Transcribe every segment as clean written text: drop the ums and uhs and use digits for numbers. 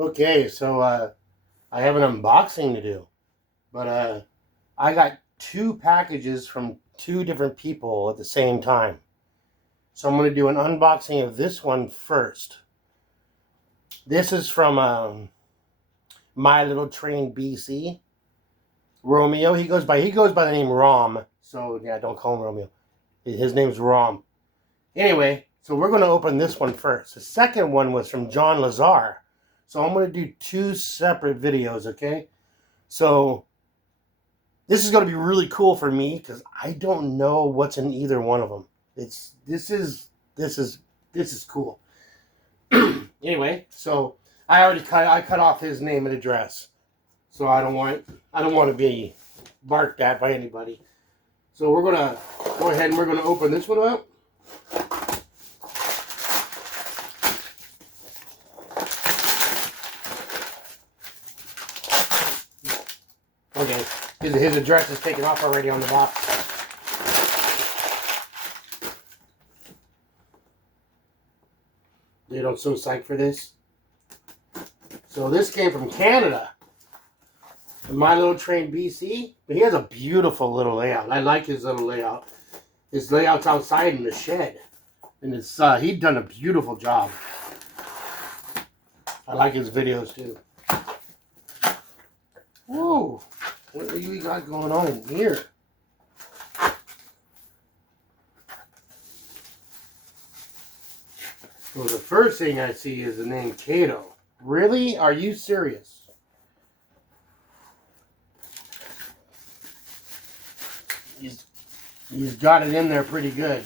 Okay, so I have an unboxing to do, but I got two packages from two different people at the same time. So I'm going to do an unboxing of this one first. This is from My Little Train BC. Romeo, he goes by the name Rom. So yeah, don't call him Romeo. His name's Rom. Anyway, so we're going to open this one first. The second one was from John Lazar. So I'm going to do two separate videos, okay? So this is going to be really cool for me because I don't know what's in either one of them. This is cool. Anyway, so I cut off his name and address. So I don't want to be barked at by anybody. So we're going to go ahead and we're going to open this one up. Okay, his address is taken off already on the box. Dude, I'm so psyched for this. So this came from Canada. My Little Train BC. But he has a beautiful little layout. I like his little layout. His layout's outside in the shed. And it's he'd done a beautiful job. I like his videos too. Whoa. What do you got going on in here? Well, the first thing I see is the name Kato. Really? Are you serious? He's got it in there pretty good.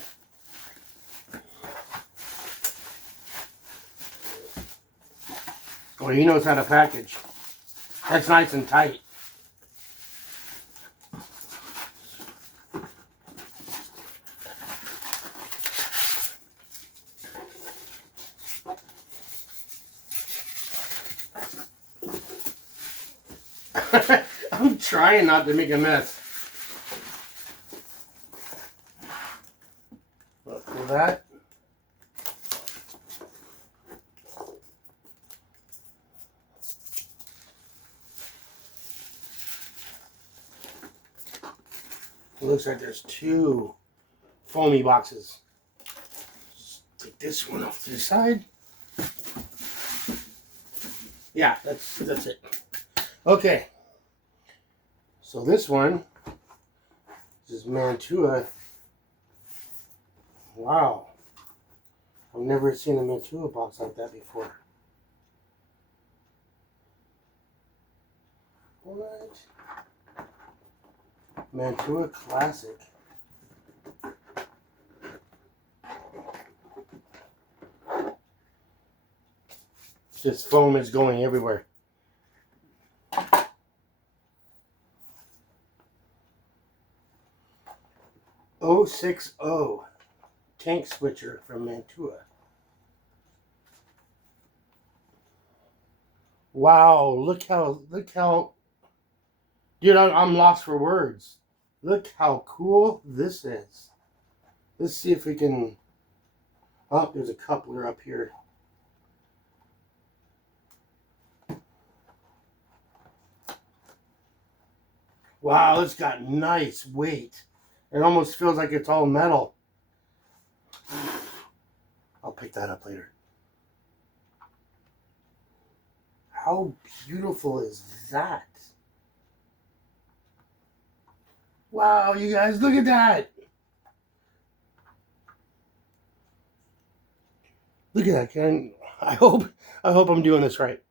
Well, he knows how to package. That's nice and tight. I'm trying not to make a mess. Look at that. It looks like there's two foamy boxes. Just take this one off to the side. Yeah, that's it. Okay. So this one is Mantua. Wow. I've never seen a Mantua box like that before. What? Mantua Classic. This foam is going everywhere. '60 tank switcher from Mantua. Wow, look how, dude, I'm lost for words. Look how cool this is. Let's see if we can, oh, there's a coupler up here. Wow, it's got nice weight. It almost feels like it's all metal. I'll pick that up later. How beautiful is that? Wow, you guys, look at that. Look at that, Karen. I hope I'm doing this right.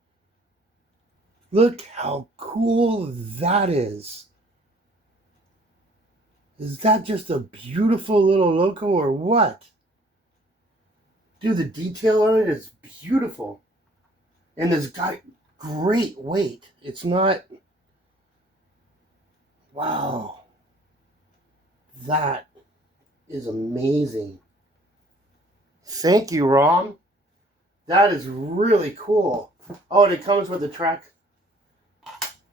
Look how cool that is. Is that just a beautiful little loco or what? Dude, the detail on it is beautiful. And it's got great weight. It's not... Wow. That is amazing. Thank you, Ron. That is really cool. Oh, and it comes with the track.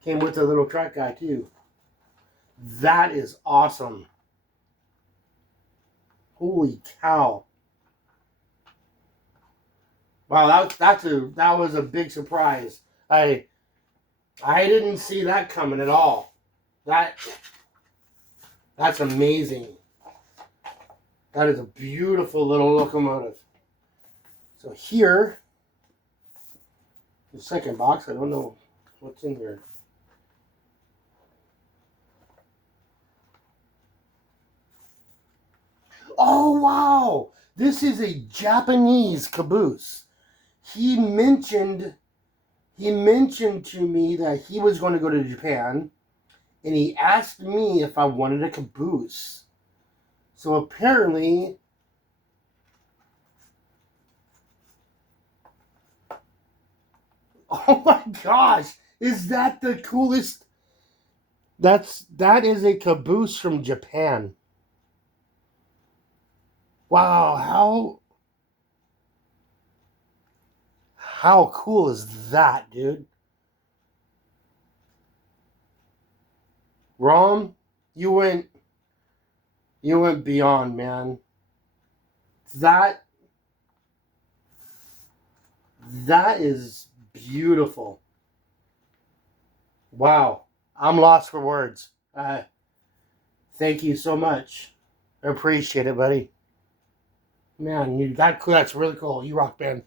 Came with the little track guy, too. That is awesome. Holy cow. Wow, that was a big surprise. I didn't see that coming at all. That's amazing. That is a beautiful little locomotive. So here, the second box, I don't know what's in here. Oh wow! This is a Japanese caboose. He mentioned to me that he was going to go to Japan, and he asked me if I wanted a caboose. So apparently, oh my gosh, is that the coolest? That is a caboose from Japan. Wow, how cool is that, dude? Rom, you went beyond, man. That that is beautiful. Wow, I'm lost for words. Thank you so much. I appreciate it, buddy. Man, that's really cool. You rock, man.